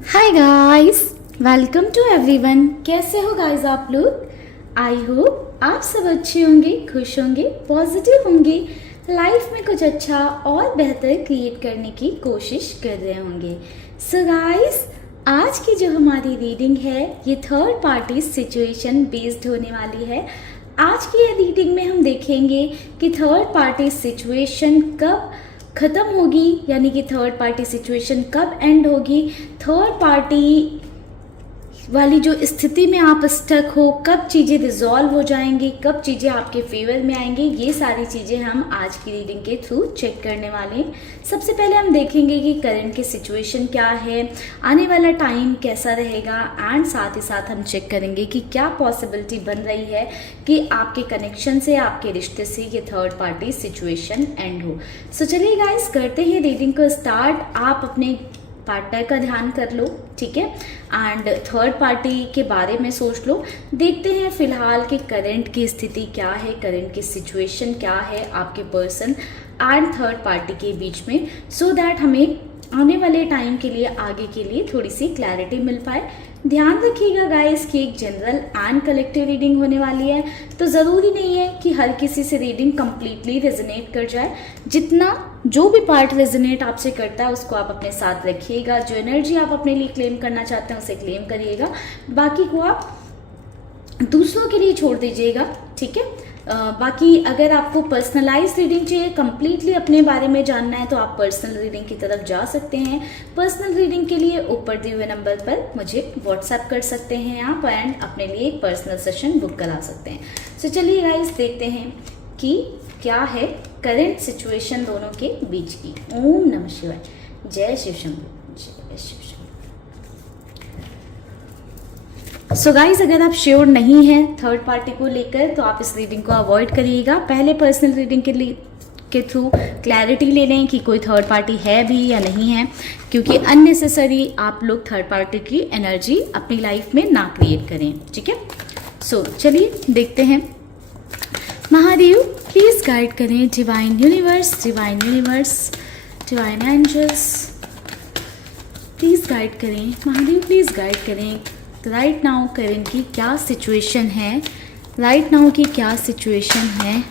Hi guys, welcome to everyone. कैसे हो guys आप लोग? आई होप आप सब अच्छे होंगे, खुश होंगे, पॉजिटिव होंगे, लाइफ में कुछ अच्छा और बेहतर क्रिएट करने की कोशिश कर रहे होंगे। सो गाइस, आज की जो हमारी रीडिंग है ये थर्ड पार्टी सिचुएशन बेस्ड होने वाली है। आज की ये रीडिंग में हम देखेंगे कि थर्ड पार्टी सिचुएशन कब खत्म होगी, यानी कि थर्ड पार्टी सिचुएशन कब एंड होगी, थर्ड पार्टी वाली जो स्थिति में आप स्टक हो कब चीज़ें रिजॉल्व हो जाएंगी, कब चीज़ें आपके फेवर में आएंगी। ये सारी चीज़ें हम आज की रीडिंग के थ्रू चेक करने वाले हैं। सबसे पहले हम देखेंगे कि करंट की सिचुएशन क्या है, आने वाला टाइम कैसा रहेगा, एंड साथ ही साथ हम चेक करेंगे कि क्या पॉसिबिलिटी बन रही है कि आपके कनेक्शन से, आपके रिश्ते से ये थर्ड पार्टी सिचुएशन एंड हो। सो चलिए गाइस, करते हैं रीडिंग को स्टार्ट। आप अपने पार्टनर का ध्यान कर लो, ठीक है, एंड थर्ड पार्टी के बारे में सोच लो। देखते हैं फिलहाल की करंट की स्थिति क्या है, करंट की सिचुएशन क्या है आपके पर्सन एंड थर्ड पार्टी के बीच में, सो दैट हमें आने वाले टाइम के लिए, आगे के लिए थोड़ी सी क्लैरिटी मिल पाए। ध्यान रखिएगा गाइस कि एक जनरल एंड कलेक्टिव रीडिंग होने वाली है, तो ज़रूरी नहीं है कि हर किसी से रीडिंग कंप्लीटली रेजोनेट कर जाए। जितना जो भी पार्ट रेजोनेट आपसे करता है उसको आप अपने साथ रखिएगा। जो एनर्जी आप अपने लिए क्लेम करना चाहते हैं उसे क्लेम करिएगा, बाकी को आप दूसरों के लिए छोड़ दीजिएगा, ठीक है। बाकी अगर आपको पर्सनलाइज रीडिंग चाहिए, कंप्लीटली अपने बारे में जानना है, तो आप पर्सनल रीडिंग की तरफ जा सकते हैं। पर्सनल रीडिंग के लिए ऊपर दिए हुए नंबर पर मुझे व्हाट्सएप कर सकते हैं आप, एंड अपने लिए एक पर्सनल सेशन बुक करा सकते हैं। सो चलिए गाइस, देखते हैं कि क्या है करंट सिचुएशन दोनों के बीच की। ओम नमः शिवाय, जय शिव शंभू, जय शिव शंभू। सो गाइज, अगर आप श्योर नहीं हैं थर्ड पार्टी को लेकर तो आप इस रीडिंग को अवॉइड करिएगा। पहले पर्सनल रीडिंग के थ्रू क्लैरिटी ले लें कि कोई थर्ड पार्टी है भी या नहीं है, क्योंकि अननेसेसरी आप लोग थर्ड पार्टी की एनर्जी अपनी लाइफ में ना क्रिएट करें, ठीक है। सो चलिए देखते हैं। महादेव प्लीज गाइड करें, divine universe, divine universe, divine angels please guide करें। महादेव प्लीज गाइड करें। राइट नाउ करंट की क्या सिचुएशन है, राइट नाउ की क्या सिचुएशन है,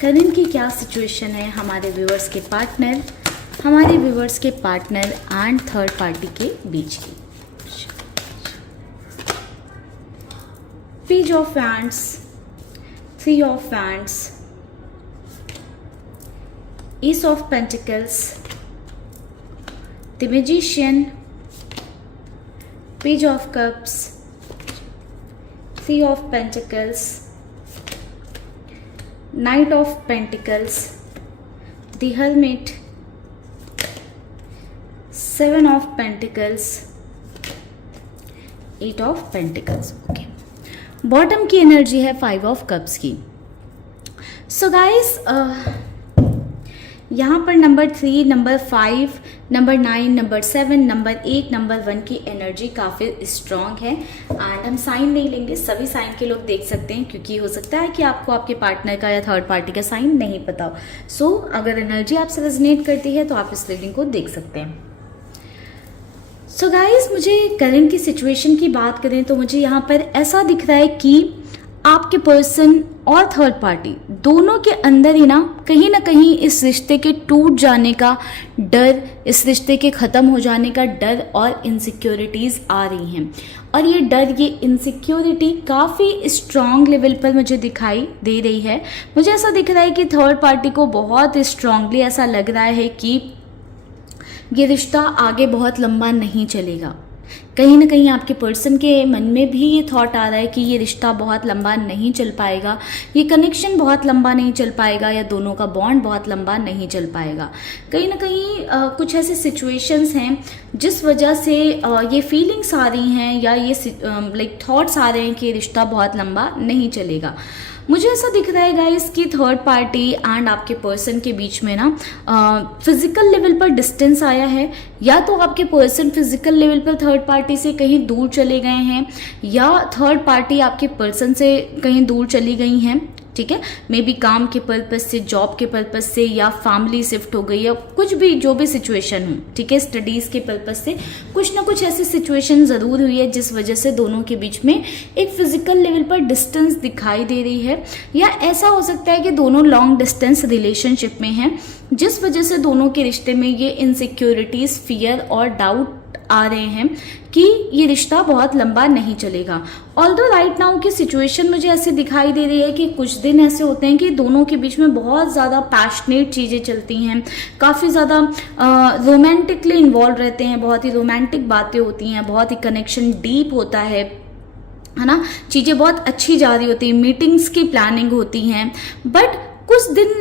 करंट की क्या सिचुएशन है हमारे व्यूअर्स के पार्टनर, हमारे व्यूअर्स के पार्टनर एंड थर्ड पार्टी के बीच की। Page of wands, three of wands, ace of pentacles, the magician, page of cups, three of pentacles, knight of pentacles, the hermit, seven of pentacles, eight of pentacles. Okay, bottom की energy है five of cups की। So guys, यहाँ पर number 3, number 5, number 9, number 7, number 8, number 1 की energy काफ़ी strong है। And हम sign नहीं लेंगे, सभी साइन के लोग देख सकते हैं, क्योंकि हो सकता है कि आपको आपके पार्टनर का या थर्ड पार्टी का साइन नहीं पता हो। सो अगर एनर्जी आपसे रेजोनेट करती है तो आप इस रीडिंग को देख सकते हैं। सो गाइस, मुझे करंट की सिचुएशन की बात करें तो मुझे यहाँ पर ऐसा दिख रहा है कि आपके पर्सन और थर्ड पार्टी दोनों के अंदर ही ना कहीं इस रिश्ते के टूट जाने का डर, इस रिश्ते के ख़त्म हो जाने का डर और इनसिक्योरिटीज़ आ रही हैं। और ये डर, ये इनसिक्योरिटी काफ़ी स्ट्रॉन्ग लेवल पर मुझे दिखाई दे रही है। मुझे ऐसा दिख रहा है कि थर्ड पार्टी को बहुत स्ट्रांगली ऐसा लग रहा है कि ये रिश्ता आगे बहुत लंबा नहीं चलेगा। कहीं ना कहीं आपके पर्सन के मन में भी ये थॉट आ रहा है कि ये रिश्ता बहुत लंबा नहीं चल पाएगा, ये कनेक्शन बहुत लंबा नहीं चल पाएगा, या दोनों का बॉन्ड बहुत लंबा नहीं चल पाएगा। कहीं ना कहीं कुछ ऐसे सिचुएशंस हैं जिस वजह से ये फीलिंग्स आ रही हैं, या ये लाइक थॉट्स आ रहे हैं कि ये रिश्ता बहुत लंबा नहीं चलेगा। मुझे ऐसा दिख रहा है गाइस कि थर्ड पार्टी एंड आपके पर्सन के बीच में ना फिजिकल लेवल पर डिस्टेंस आया है, या तो आपके पर्सन फिजिकल लेवल पर थर्ड पार्टी से कहीं दूर चले गए हैं, या थर्ड पार्टी आपके पर्सन से कहीं दूर चली गई हैं, ठीक है, मे बी काम के पर्पज से, जॉब के पर्पज से, या फैमिली शिफ्ट हो गई, या कुछ भी जो भी सिचुएशन हो, ठीक है, स्टडीज के पर्पज से कुछ ना कुछ ऐसी सिचुएशन जरूर हुई है जिस वजह से दोनों के बीच में एक फिजिकल लेवल पर डिस्टेंस दिखाई दे रही है। या ऐसा हो सकता है कि दोनों लॉन्ग डिस्टेंस रिलेशनशिप में हैं जिस वजह से दोनों के रिश्ते में ये इनसिक्योरिटीज, फियर और डाउट आ रहे हैं कि ये रिश्ता बहुत लंबा नहीं चलेगा। ऑल्दो राइट नाउ की सिचुएशन मुझे ऐसे दिखाई दे रही है कि कुछ दिन ऐसे होते हैं कि दोनों के बीच में बहुत ज़्यादा पैशनेट चीज़ें चलती हैं, काफ़ी ज़्यादा रोमांटिकली इन्वॉल्व रहते हैं, बहुत ही रोमांटिक बातें होती हैं, बहुत ही कनेक्शन डीप होता है ना, चीज़ें बहुत अच्छी जा रही होती हैं, मीटिंग्स की प्लानिंग होती हैं। बट कुछ दिन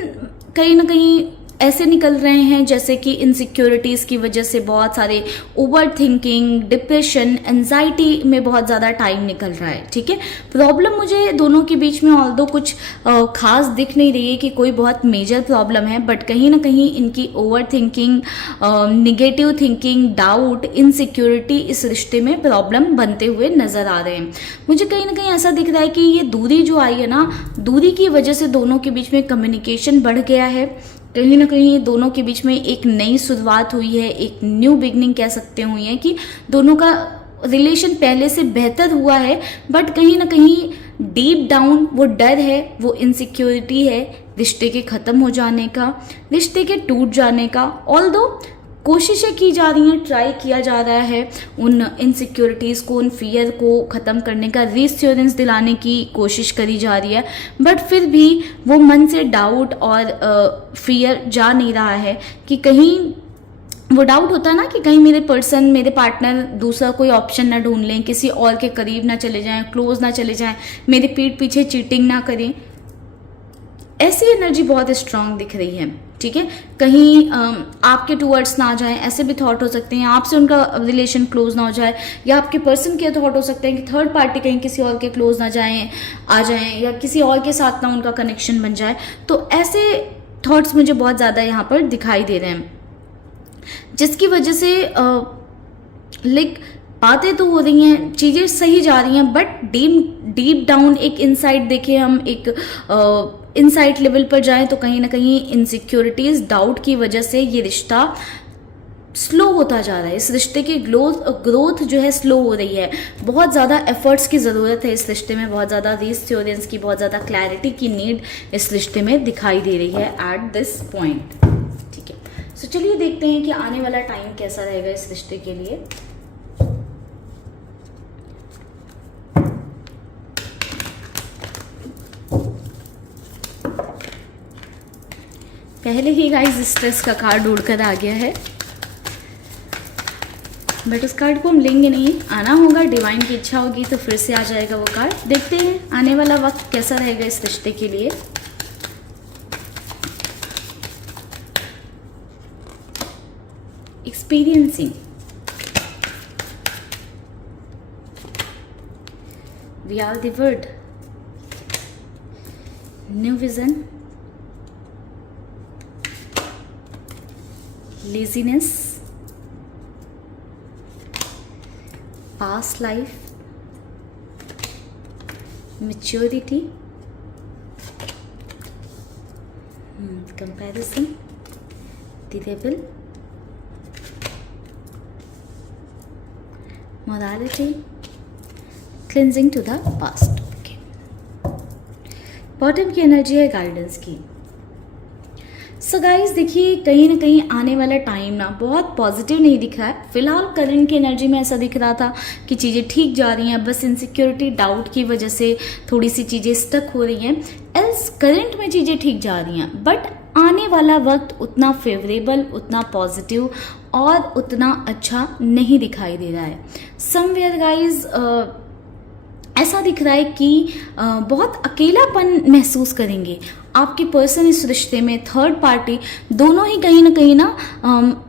कहीं ना कहीं ऐसे निकल रहे हैं जैसे कि इनसिक्योरिटीज़ की वजह से बहुत सारे ओवर थिंकिंग, डिप्रेशन, एंजाइटी में बहुत ज़्यादा टाइम निकल रहा है। ठीक है, प्रॉब्लम मुझे दोनों के बीच में ऑल्दो कुछ खास दिख नहीं रही है कि कोई बहुत मेजर प्रॉब्लम है, बट कहीं ना कहीं इनकी over thinking, negative thinking, doubt, insecurity इस रिश्ते में प्रॉब्लम बनते हुए नजर आ रहे हैं। मुझे कहीं ना कहीं ऐसा दिख रहा है कि ये दूरी जो आई है ना, दूरी की वजह से दोनों के बीच में कम्युनिकेशन बढ़ गया है। कहीं ना कहीं दोनों के बीच में एक नई शुरुआत हुई है, एक न्यू बिगनिंग कह सकते हुई है कि दोनों का रिलेशन पहले से बेहतर हुआ है, बट कहीं ना कहीं डीप डाउन वो डर है, वो इनसिक्योरिटी है रिश्ते के ख़त्म हो जाने का, रिश्ते के टूट जाने का। ऑल्दो कोशिशें की जा रही हैं, ट्राई किया जा रहा है उन इनसिक्योरिटीज़ को, उन फियर को ख़त्म करने का, रीअश्योरेंस दिलाने की कोशिश करी जा रही है, बट फिर भी वो मन से डाउट और फियर जा नहीं रहा है कि कहीं वो डाउट होता है ना कि कहीं मेरे पर्सन, मेरे पार्टनर दूसरा कोई ऑप्शन ना ढूंढ लें, किसी और के करीब ना चले जाएं, क्लोज ना चले जाएं, मेरे पीठ पीछे चीटिंग ना करें। ऐसी एनर्जी बहुत स्ट्रांग दिख रही है। ठीक है, कहीं आपके टूवर्ड्स ना आ जाए, ऐसे भी थॉट हो सकते हैं, आपसे उनका रिलेशन क्लोज ना हो जाए, या आपके पर्सन के थॉट हो सकते हैं कि थर्ड पार्टी कहीं किसी और के क्लोज ना जाए, आ जाएं, या किसी और के साथ ना उनका कनेक्शन बन जाए। तो ऐसे थॉट्स मुझे बहुत ज़्यादा यहाँ पर दिखाई दे रहे हैं, जिसकी वजह से लाइक बातें तो हो रही हैं, चीज़ें सही जा रही हैं, बट डीप डाउन एक इनसाइट देखें, हम एक इनसाइट लेवल पर जाएं तो कहीं ना कहीं इनसिक्योरिटीज, डाउट की वजह से ये रिश्ता स्लो होता जा रहा है। इस रिश्ते की ग्रोथ जो है स्लो हो रही है। बहुत ज़्यादा एफर्ट्स की ज़रूरत है इस रिश्ते में, बहुत ज़्यादा रीअश्योरेंस की, बहुत ज़्यादा क्लैरिटी की नीड इस रिश्ते में दिखाई दे रही है एट दिस पॉइंट। ठीक है, सो चलिए देखते हैं कि आने वाला टाइम कैसा रहेगा इस रिश्ते के लिए। पहले ही गाइस स्ट्रेस का कार्ड उड़कर आ गया है, बट उस कार्ड को हम लेंगे नहीं, आना होगा, डिवाइन की इच्छा होगी तो फिर से आ जाएगा वो कार्ड। देखते हैं आने वाला वक्त कैसा रहेगा इस रिश्ते के लिए। Experiencing, we are the word, new vision, laziness, past life, maturity, comparison, the rebel, morality, cleansing to the past. Okay. Bottom की एनर्जी है गाइडेंस की। सो गाइज देखिए, कहीं ना कहीं आने वाला टाइम ना बहुत पॉजिटिव नहीं दिख रहा है। फिलहाल करंट की एनर्जी में ऐसा दिख रहा था कि चीज़ें ठीक जा रही हैं, बस इनसिक्योरिटी, डाउट की वजह से थोड़ी सी चीज़ें स्टक हो रही हैं। एल्स करंट में चीज़ें ठीक जा रही हैं, बट आने वाला वक्त उतना फेवरेबल, उतना पॉजिटिव और उतना अच्छा नहीं दिखाई दे रहा है। समवेयर गाइज ऐसा दिख रहा है कि बहुत अकेलापन महसूस करेंगे आपके पर्सन इस रिश्ते में, थर्ड पार्टी, दोनों ही कहीं ना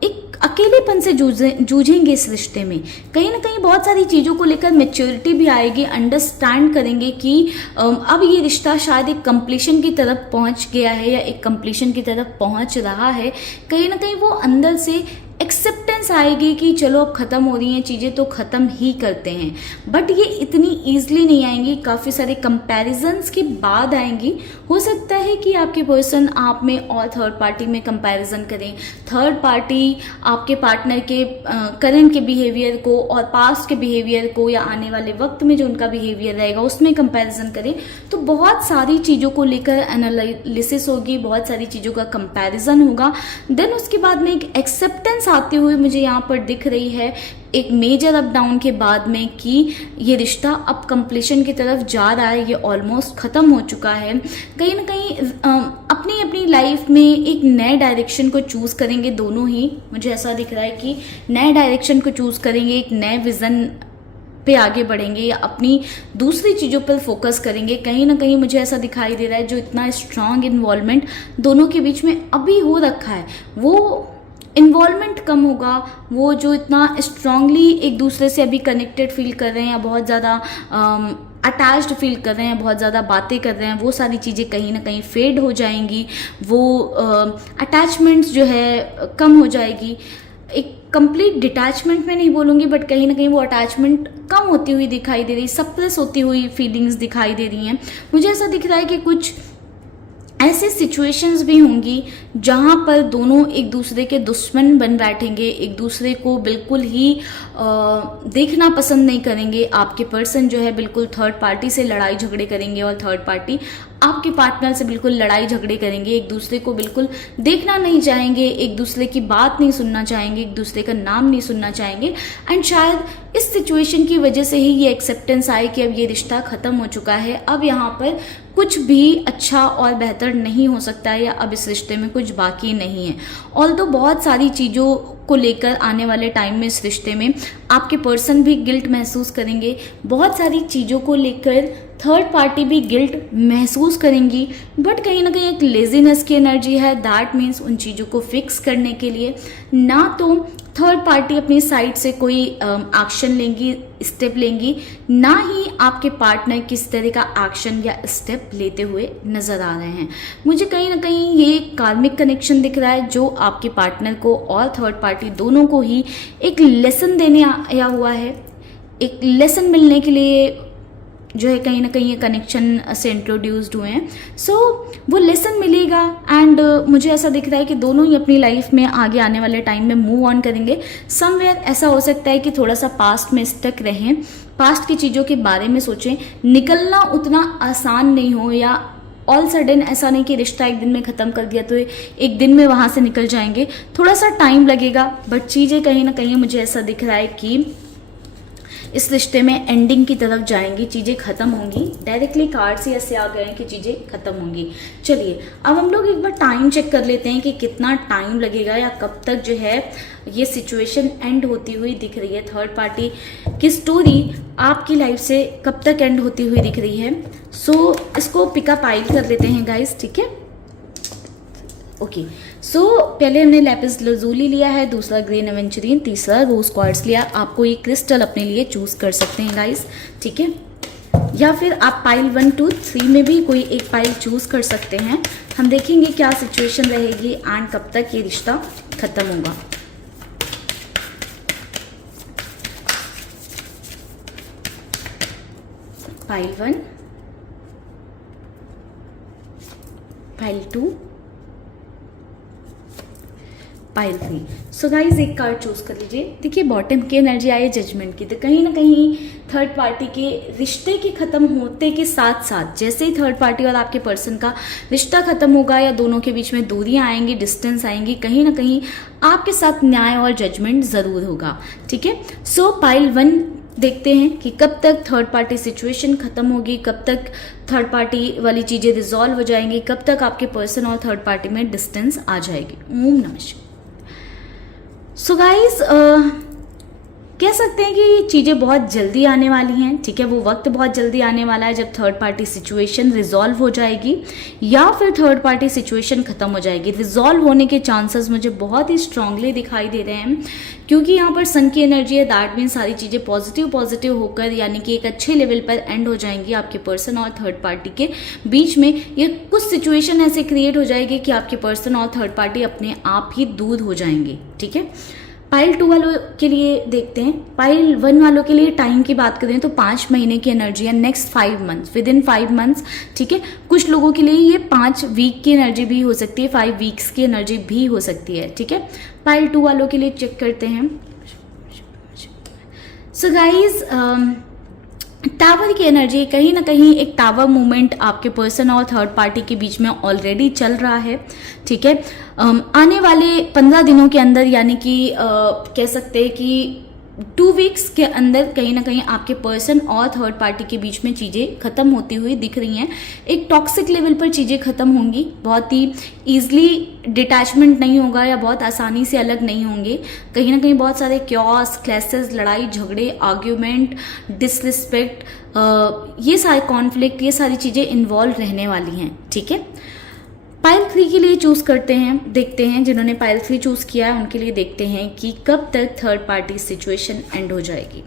एक अकेलेपन से जूझेंगे इस रिश्ते में। कहीं ना कहीं बहुत सारी चीज़ों को लेकर मैच्योरिटी भी आएगी, अंडरस्टैंड करेंगे कि अब ये रिश्ता शायद एक कंप्लीशन की तरफ पहुंच गया है या एक कंप्लीशन की तरफ पहुंच रहा है। कहीं ना कहीं वो अंदर से एक्सेप्टेंस एक्सेप्टेंस आएगी कि चलो अब ख़त्म हो रही हैं चीज़ें तो ख़त्म ही करते हैं, बट ये इतनी ईजिली नहीं आएंगी, काफ़ी सारे कंपैरिजन्स के बाद आएंगी। हो सकता है कि आपके पर्सन आप में और थर्ड पार्टी में कंपैरिजन करें, थर्ड पार्टी आपके पार्टनर के करंट के बिहेवियर को और पास्ट के बिहेवियर को या आने वाले वक्त में जो उनका बिहेवियर रहेगा उसमें कंपैरिजन करें। तो बहुत सारी चीज़ों को लेकर एनालिसिस होगी, बहुत सारी चीज़ों का कंपैरिजन होगा। देन उसके बाद में एक एक्सेप्टेंस आती हुई मुझे यहाँ पर दिख रही है एक मेजर अप डाउन के बाद में कि ये रिश्ता अब कंप्लीशन की तरफ जा रहा है, ये ऑलमोस्ट ख़त्म हो चुका है। कहीं ना कहीं अपनी अपनी लाइफ में एक नए डायरेक्शन को चूज़ करेंगे दोनों ही। मुझे ऐसा दिख रहा है कि नए डायरेक्शन को चूज़ करेंगे, एक नए विज़न पे आगे बढ़ेंगे या अपनी दूसरी चीज़ों पर फोकस करेंगे। कहीं ना कहीं मुझे ऐसा दिखाई दे रहा है जो इतना स्ट्रांग इन्वॉल्वमेंट दोनों के बीच में अभी हो रखा है वो इन्वॉल्वमेंट कम होगा। वो जो इतना स्ट्रांगली एक दूसरे से अभी कनेक्टेड फील कर रहे हैं या बहुत ज़्यादा अटैच्ड फील कर रहे हैं, बहुत ज़्यादा बातें कर रहे हैं, वो सारी चीज़ें कहीं ना कहीं फेड हो जाएंगी। वो अटैचमेंट्स जो है कम हो जाएगी। एक कंप्लीट डिटैचमेंट में नहीं बोलूँगी, बट कहीं ना कहीं वो अटैचमेंट कम होती हुई दिखाई दे रही, सप्रेस होती हुई फीलिंग्स दिखाई दे रही हैं। मुझे ऐसा दिख रहा है कि कुछ ऐसे सिचुएशंस भी होंगी जहाँ पर दोनों एक दूसरे के दुश्मन बन बैठेंगे, एक दूसरे को बिल्कुल ही देखना पसंद नहीं करेंगे। आपके पर्सन जो है बिल्कुल थर्ड पार्टी से लड़ाई झगड़े करेंगे और थर्ड पार्टी आपके पार्टनर से बिल्कुल लड़ाई झगड़े करेंगे, एक दूसरे को बिल्कुल देखना नहीं चाहेंगे, एक दूसरे की बात नहीं सुनना चाहेंगे, एक दूसरे का नाम नहीं सुनना चाहेंगे। एंड शायद इस सिचुएशन की वजह से ही ये एक्सेप्टेंस आए कि अब ये रिश्ता ख़त्म हो चुका है, अब यहाँ पर कुछ भी अच्छा और बेहतर नहीं हो सकता है या अब इस रिश्ते में कुछ बाकी नहीं है। ऑल्दो बहुत सारी चीज़ों को लेकर आने वाले टाइम में इस रिश्ते में आपके पर्सन भी गिल्ट महसूस करेंगे, बहुत सारी चीज़ों को लेकर थर्ड पार्टी भी गिल्ट महसूस करेंगी, बट कहीं ना कहीं एक लेजीनेस की एनर्जी है। दैट मीन्स उन चीज़ों को फिक्स करने के लिए ना तो थर्ड पार्टी अपनी साइड से कोई एक्शन लेंगी, स्टेप लेंगी, ना ही आपके पार्टनर किस तरह का एक्शन या स्टेप लेते हुए नजर आ रहे हैं। मुझे कहीं ना कहीं ये कार्मिक कनेक्शन दिख रहा है जो आपके पार्टनर को और थर्ड पार्टी दोनों को ही एक लेसन देने आया हुआ है। एक लेसन मिलने के लिए जो है कहीं ना कहीं ये कनेक्शन से इंट्रोड्यूस्ड हुए हैं। सो वो लेसन मिलेगा एंड मुझे ऐसा दिख रहा है कि दोनों ही अपनी लाइफ में आगे आने वाले टाइम में मूव ऑन करेंगे। समवेयर ऐसा हो सकता है कि थोड़ा सा पास्ट में स्टक रहें, पास्ट की चीज़ों के बारे में सोचें। निकलना उतना आसान नहीं हो या ऑल सडन ऐसा नहीं कि रिश्ता एक दिन में ख़त्म कर दिया तो एक दिन में वहाँ से निकल जाएंगे, थोड़ा सा टाइम लगेगा। बट चीज़ें कहीं ना कहीं मुझे ऐसा दिख रहा है कि इस रिश्ते में एंडिंग की तरफ जाएंगी, चीज़ें ख़त्म होंगी। डायरेक्टली कार्ड से ऐसे आ गए हैं कि चीज़ें ख़त्म होंगी। चलिए अब हम लोग एक बार टाइम चेक कर लेते हैं कि कितना टाइम लगेगा या कब तक जो है ये सिचुएशन एंड होती हुई दिख रही है। थर्ड पार्टी की स्टोरी आपकी लाइफ से कब तक एंड होती हुई दिख रही है। सो इसको पिकअप आइल कर लेते हैं गाइस, ठीक है। ओके सो पहले हमने लैपिस लजूली लिया है, दूसरा ग्रीन एवेंचुरिन, तीसरा रोज क्वार्ट्ज लिया। आपको ये क्रिस्टल अपने लिए चूज कर सकते हैं गाइस, ठीक है। या फिर आप पाइल 1, 2, 3 में भी कोई एक पाइल चूज कर सकते हैं। हम देखेंगे क्या सिचुएशन रहेगी एंड कब तक ये रिश्ता खत्म होगा। Pile 1, pile 2, pile 3। So guys एक कार्ड चूज कर लीजिए। देखिए बॉटम की एनर्जी आई है जजमेंट की, तो कहीं ना कहीं थर्ड पार्टी के रिश्ते के खत्म होते के साथ साथ जैसे ही थर्ड पार्टी और आपके पर्सन का रिश्ता खत्म होगा या दोनों के बीच में दूरियां आएंगी, डिस्टेंस आएंगी, कहीं ना कहीं आपके साथ न्याय और जजमेंट जरूर होगा, ठीक है। सो पाइल 1 देखते हैं कि कब तक थर्ड पार्टी सिचुएशन खत्म होगी, कब तक थर्ड पार्टी वाली चीजें रिजॉल्व हो जाएंगी, कब तक आपके पर्सन और थर्ड पार्टी में डिस्टेंस आ जाएगी। ओम नमः शिवाय। सो गाइज कह सकते हैं कि चीज़ें बहुत जल्दी आने वाली हैं, ठीक है। वो वक्त बहुत जल्दी आने वाला है जब थर्ड पार्टी सिचुएशन रिजॉल्व हो जाएगी या फिर थर्ड पार्टी सिचुएशन खत्म हो जाएगी। रिजॉल्व होने के चांसेस मुझे बहुत ही स्ट्रांगली दिखाई दे रहे हैं क्योंकि यहाँ पर सन की एनर्जी है। दैट मीन सारी चीज़ें पॉजिटिव होकर यानी कि एक अच्छे लेवल पर एंड हो जाएंगी आपके पर्सन और थर्ड पार्टी के बीच में। ये कुछ सिचुएशन ऐसे क्रिएट हो जाएगी कि आपके पर्सन और थर्ड पार्टी अपने आप ही दूर हो जाएंगे, ठीक है। पाइल 2 वालों के लिए देखते हैं। पाइल 1 वालों के लिए टाइम की बात करें तो 5 महीने की एनर्जी है, next 5 months, with in 5 months, ठीक है। कुछ लोगों के लिए ये 5 वीक की एनर्जी भी हो सकती है, 5 वीक्स की एनर्जी भी हो सकती है, ठीक है। पाइल 2 वालों के लिए चेक करते हैं। सो गाइज, टावर की एनर्जी, कहीं ना कहीं एक टावर मूवमेंट आपके पर्सन और थर्ड पार्टी के बीच में ऑलरेडी चल रहा है, ठीक है। आने वाले 15 दिनों के अंदर, यानी कि कह सकते हैं कि 2 वीक्स के अंदर कहीं ना कहीं आपके पर्सन और थर्ड पार्टी के बीच में चीज़ें खत्म होती हुई दिख रही हैं। एक टॉक्सिक लेवल पर चीज़ें खत्म होंगी, बहुत ही ईजिली डिटैचमेंट नहीं होगा या बहुत आसानी से अलग नहीं होंगे। कहीं ना कहीं बहुत सारे क्यॉस, क्लैशेस, लड़ाई झगड़े, आर्ग्यूमेंट, डिसरिस्पेक्ट, ये सारे कॉन्फ्लिक्ट, ये सारी चीज़ें इन्वॉल्व रहने वाली हैं, ठीक है। पाइल 3 के लिए चूज करते हैं, देखते हैं जिन्होंने पाइल 3 चूज किया है उनके लिए देखते हैं कि कब तक थर्ड पार्टी सिचुएशन एंड हो जाएगी।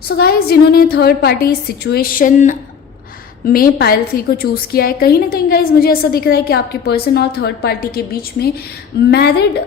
सो गाइस, जिन्होंने थर्ड पार्टी सिचुएशन में पाइल 3 को चूज किया है, कहीं ना कहीं गाइस मुझे ऐसा दिख रहा है कि आपके पर्सन और थर्ड पार्टी के बीच में मैरिड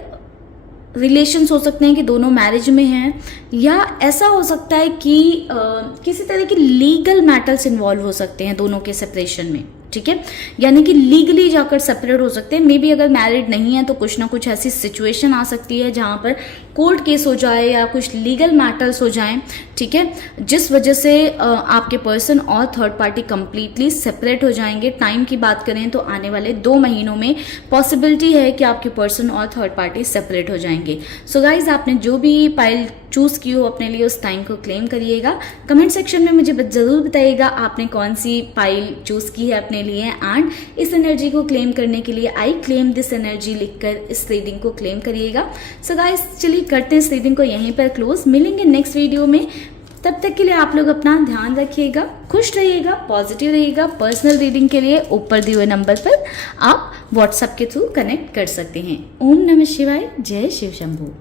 रिलेशंस हो सकते हैं कि दोनों मैरिज में हैं, या ऐसा हो सकता है कि किसी तरह के लीगल मैटर्स इन्वॉल्व हो सकते हैं दोनों के सेपरेशन में, ठीक है। यानी कि लीगली जाकर सेपरेट हो सकते हैं। मे बी अगर मैरिड नहीं है तो कुछ ना कुछ ऐसी सिचुएशन आ सकती है जहां पर कोर्ट केस हो जाए या कुछ लीगल मैटर्स हो जाएं, ठीक है, जिस वजह से आपके पर्सन और थर्ड पार्टी कंप्लीटली सेपरेट हो जाएंगे। टाइम की बात करें तो आने वाले 2 महीनों में पॉसिबिलिटी है कि आपके पर्सन और थर्ड पार्टी सेपरेट हो जाएंगे। सो गाइज, आपने जो भी पाइल चूज की हो अपने लिए उस टाइम को क्लेम करिएगा। कमेंट सेक्शन में मुझे जरूर बताइएगा आपने कौन सी पाइल चूज की है अपने लिए, एंड इस एनर्जी को क्लेम करने के लिए आई क्लेम दिस एनर्जी लिखकर इस रीडिंग को क्लेम करिएगा। सो गाइस, चलिए करते हैं इस रीडिंग को यहीं पर क्लोज। मिलेंगे नेक्स्ट वीडियो में, तब तक के लिए आप लोग अपना ध्यान रखिएगा, खुश रहिएगा, पॉजिटिव रहिएगा। पर्सनल रीडिंग के लिए ऊपर दिए हुए नंबर पर आप व्हाट्सएप के थ्रू कनेक्ट कर सकते हैं। ओम नमः शिवाय, जय शिव शंभू।